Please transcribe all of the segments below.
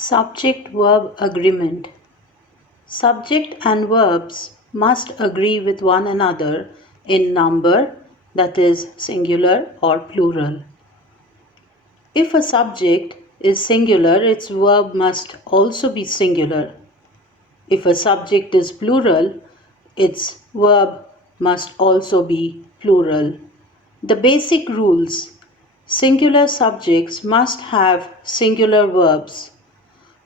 Subject-verb agreement. Subject and verbs must agree with one another in number, that is singular or plural. If a subject is singular, its verb must also be singular. If a subject is plural, its verb must also be plural. The basic rules: singular subjects must have singular verbs.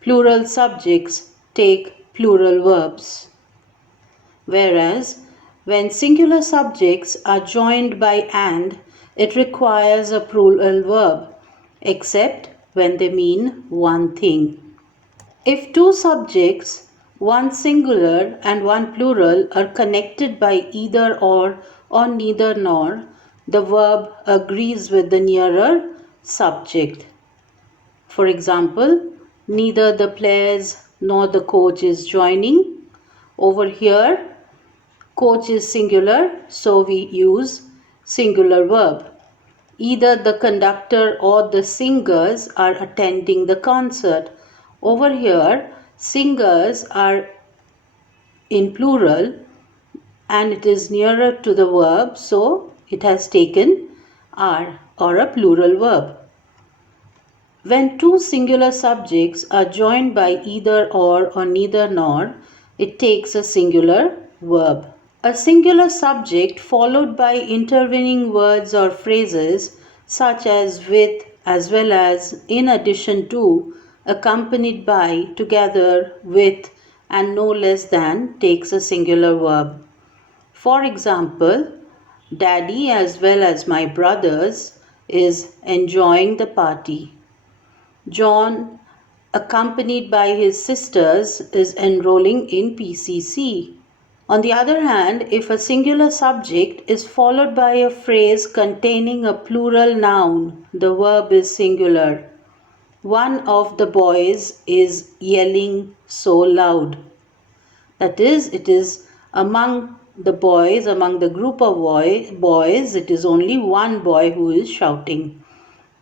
Plural subjects take plural verbs. Whereas, when singular subjects are joined by and, it requires a plural verb, except when they mean one thing. If two subjects, one singular and one plural, are connected by either or neither nor, the verb agrees with the nearer subject. For example, neither the players nor the coach is joining. Over here, coach is singular, so we use singular verb. Either the conductor or the singers are attending the concert. Over here, singers are in plural and it is nearer to the verb, so it has taken are or a plural verb. When two singular subjects are joined by either or neither nor, it takes a singular verb. A singular subject followed by intervening words or phrases such as with, as well as, in addition to, accompanied by, together with, and no less than takes a singular verb. For example, Daddy as well as my brothers is enjoying the party. John, accompanied by his sisters, is enrolling in PCC. On the other hand, if a singular subject is followed by a phrase containing a plural noun, the verb is singular. One of the boys is yelling so loud. That is, it is among the boys, among the group of boys, it is only one boy who is shouting.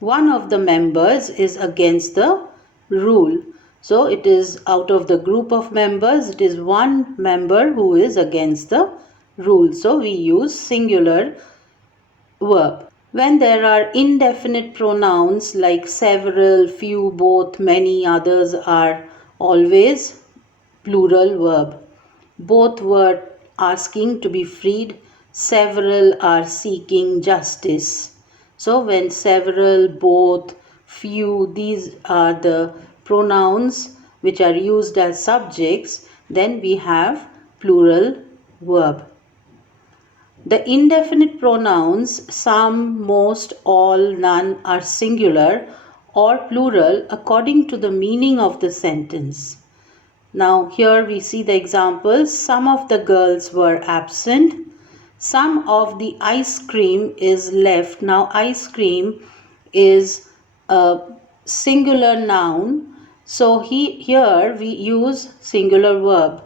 One of the members is against the rule. So it is out of the group of members, it is one member who is against the rule. So we use singular verb. When there are indefinite pronouns like several, few, both, many, others are always plural verb. Both were asking to be freed, several are seeking justice. So when several, both, few, these are the pronouns which are used as subjects, then we have plural verb. The indefinite pronouns some, most, all, none are singular or plural according to the meaning of the sentence. Now here we see the examples. Some of the girls were absent. Some of the ice cream is left. Now ice cream is a singular noun. So here we use singular verb.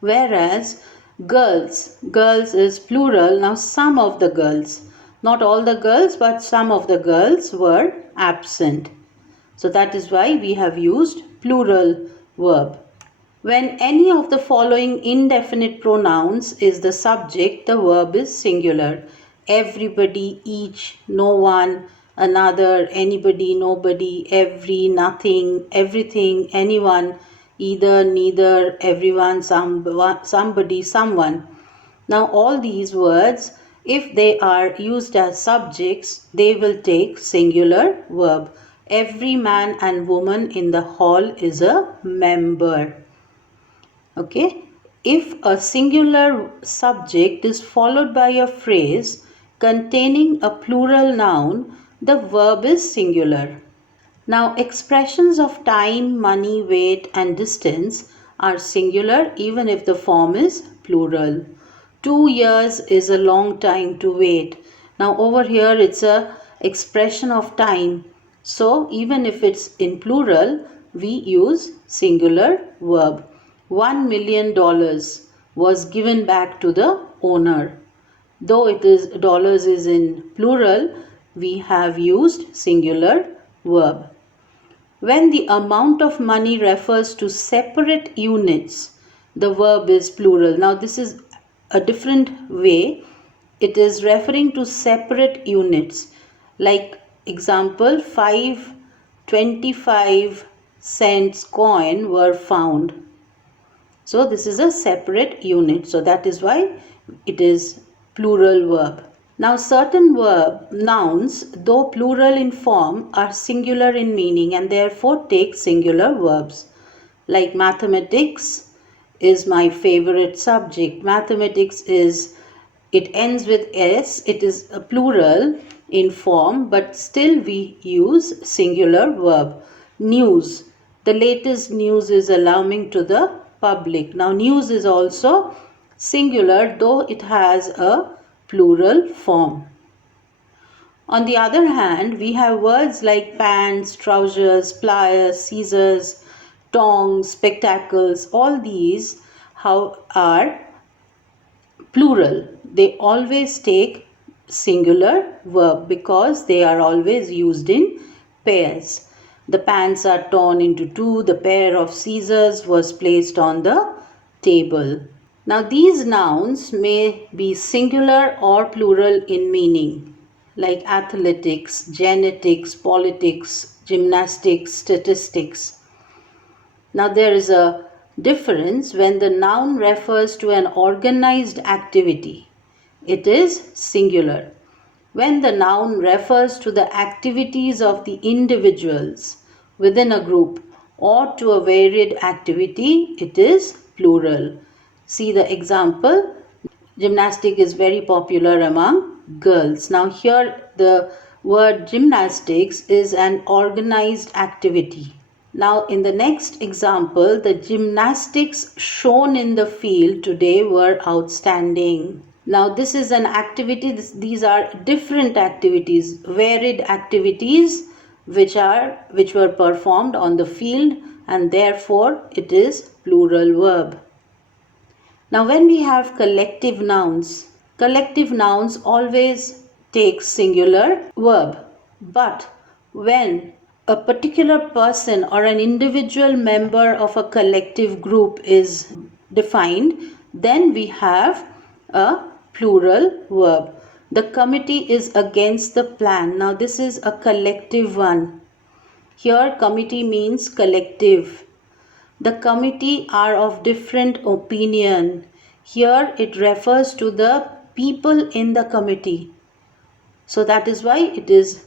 Whereas girls is plural. Now some of the girls, not all the girls but some of the girls were absent. So that is why we have used plural verb. When any of the following indefinite pronouns is the subject, the verb is singular. Everybody, each, no one, another, anybody, nobody, every, nothing, everything, anyone, either, neither, everyone, somebody, someone. Now all these words, if they are used as subjects, they will take singular verb. Every man and woman in the hall is a member. Okay. If a singular subject is followed by a phrase containing a plural noun, the verb is singular. Now expressions of time, money, weight and distance are singular even if the form is plural. 2 years is a long time to wait. Now over here it's a expression of time. So even if it's in plural, we use singular verb. $1 million was given back to the owner. Though it is dollars is in plural, we have used singular verb. When the amount of money refers to separate units, the verb is plural. Now this is a different way. It is referring to separate units. Like example, 5 25 cents coin were found. So this is a separate unit. So that is why it is plural verb. Now certain nouns, though plural in form, are singular in meaning and therefore take singular verbs. Like mathematics is my favorite subject. Mathematics it ends with S. It is a plural in form, but still we use singular verb. News. The latest news is alarming to the public. Now news is also singular, though it has a plural form. On the other hand, we have words like pants, trousers, pliers, scissors, tongs, spectacles. All these are plural. They always take singular verb because they are always used in pairs. The pants are torn into two. The pair of scissors was placed on the table. Now these nouns may be singular or plural in meaning, like athletics, genetics, politics, gymnastics, statistics. Now there is a difference. When the noun refers to an organized activity, it is singular. When the noun refers to the activities of the individuals within a group or to a varied activity, it is plural. See the example. Gymnastic is very popular among girls. Now here the word gymnastics is an organized activity. Now in the next example, the gymnastics shown in the field today were outstanding. Now this is an activity. These are different activities, varied activities which were performed on the field, and therefore it is plural verb. Now when we have collective nouns always take singular verb. But when a particular person or an individual member of a collective group is defined, then we have a plural verb. The committee is against the plan. Now this is a collective one. Here committee means collective. The committee are of different opinion. Here it refers to the people in the committee. So that is why it is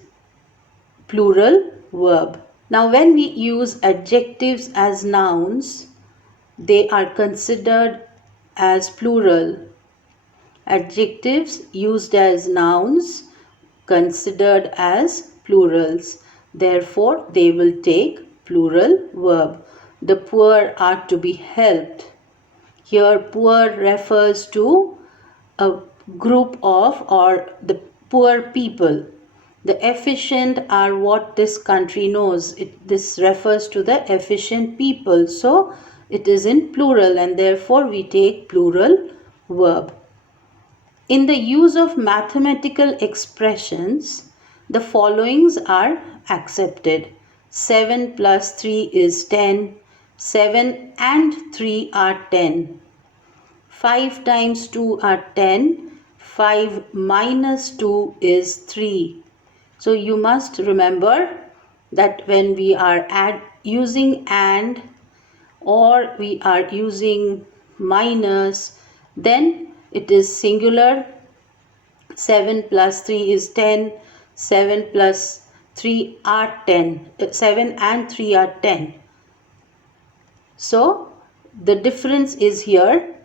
plural verb. Now when we use adjectives as nouns, they are considered as plural. Adjectives used as nouns considered as plurals. Therefore, they will take plural verb. The poor are to be helped. Here, poor refers to a group of or the poor people. The efficient are what this country knows. This refers to the efficient people. So, it is in plural and therefore we take plural verb. In the use of mathematical expressions, the followings are accepted. 7 plus 3 is 10. 7 and 3 are 10. 5 times 2 are 10. 5 minus 2 is 3. So you must remember that when we are using and or we are using minus, then it is singular. 7 plus 3 is 10. 7 plus 3 are 10. 7 and 3 are 10. So the difference is here.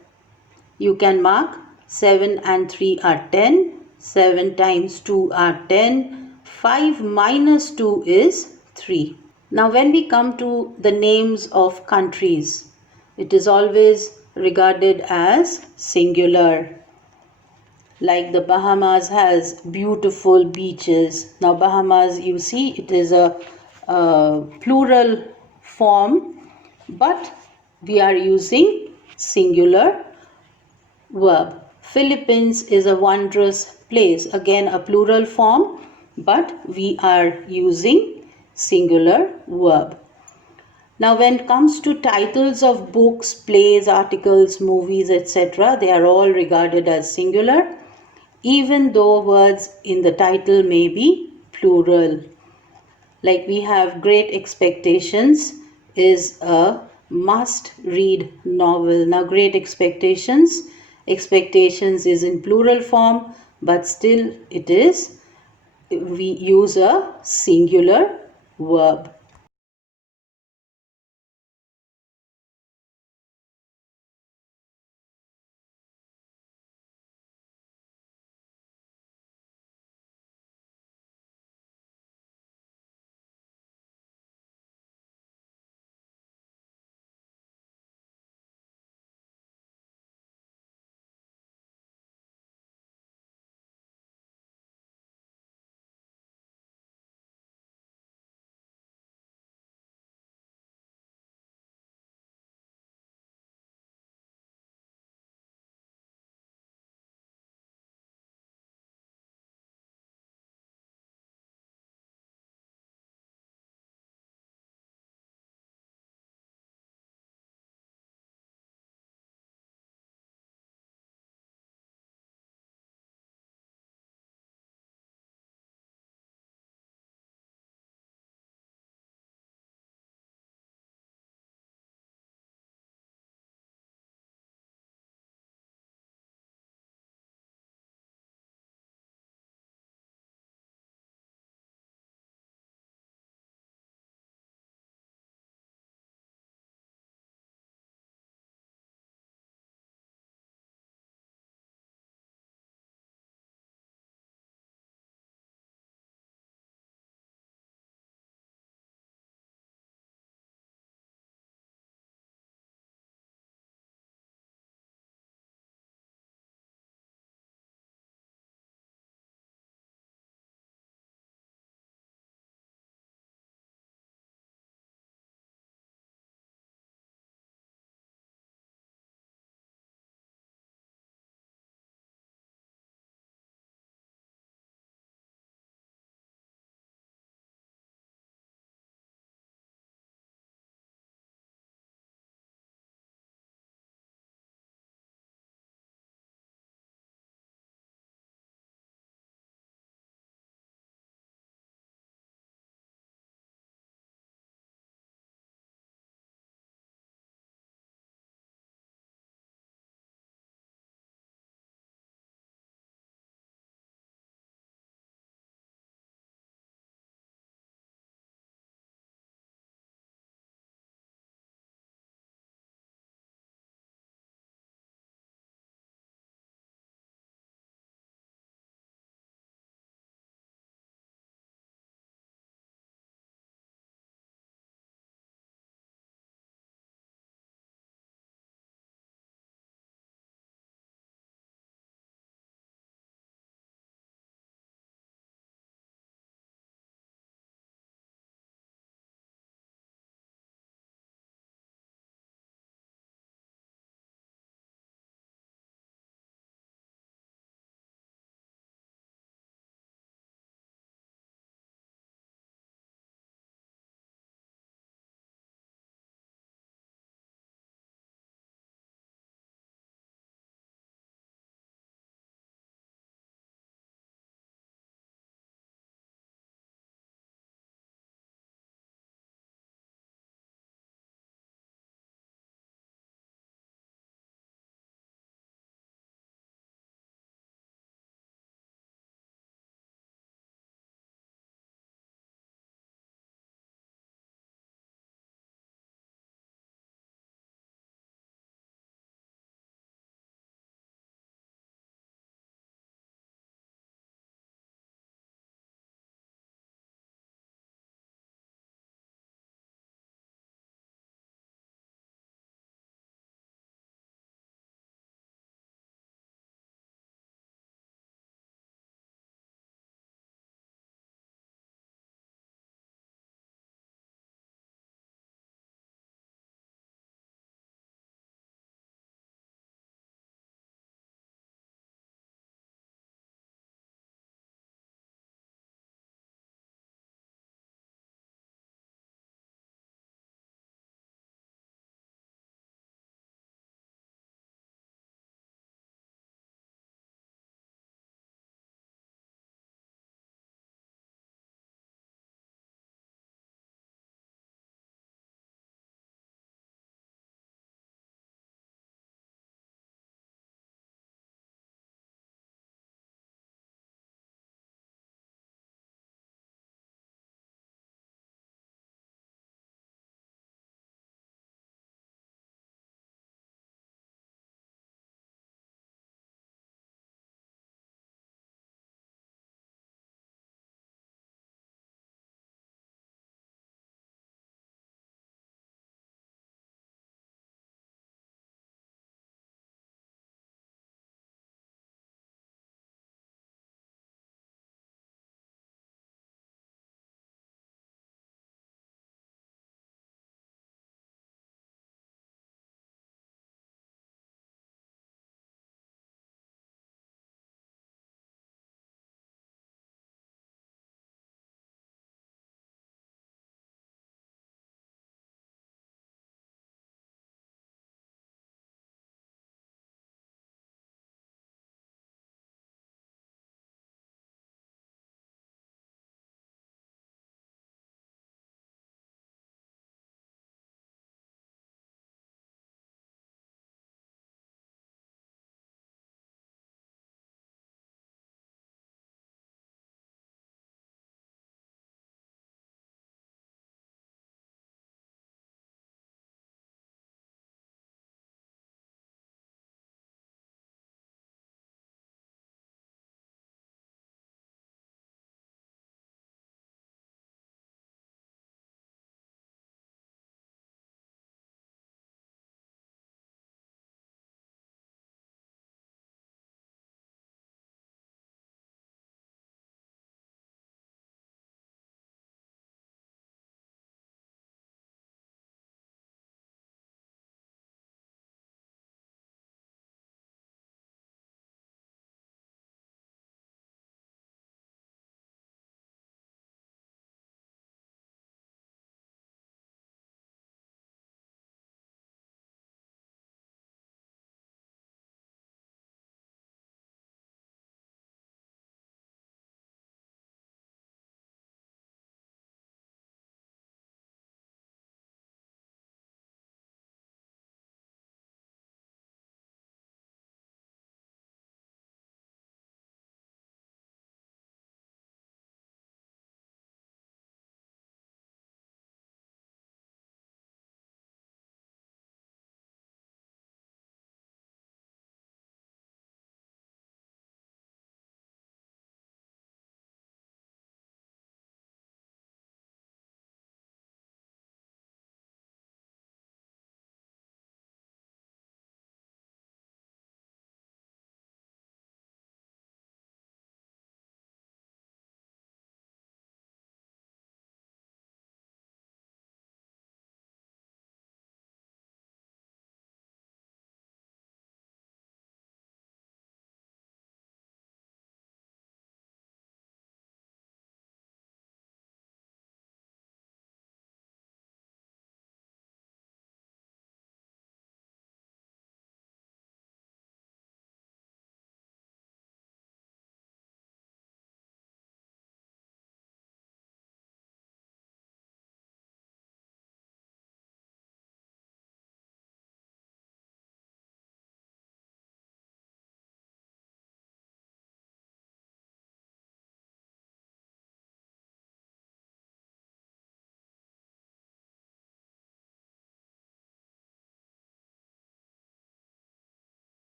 You can mark 7 and 3 are 10. 7 times 2 are 10. 5 minus 2 is 3. Now when we come to the names of countries, it is always regarded as singular. Like the Bahamas has beautiful beaches. Now Bahamas, you see, it is a plural form, but we are using singular verb. Philippines is a wondrous place. Again, a plural form, but we are using singular verb. Now when it comes to titles of books, plays, articles, movies, etc., they are all regarded as singular, even though words in the title may be plural. Like we have Great Expectations is a must read novel. Now Great Expectations is in plural form, but still we use a singular verb.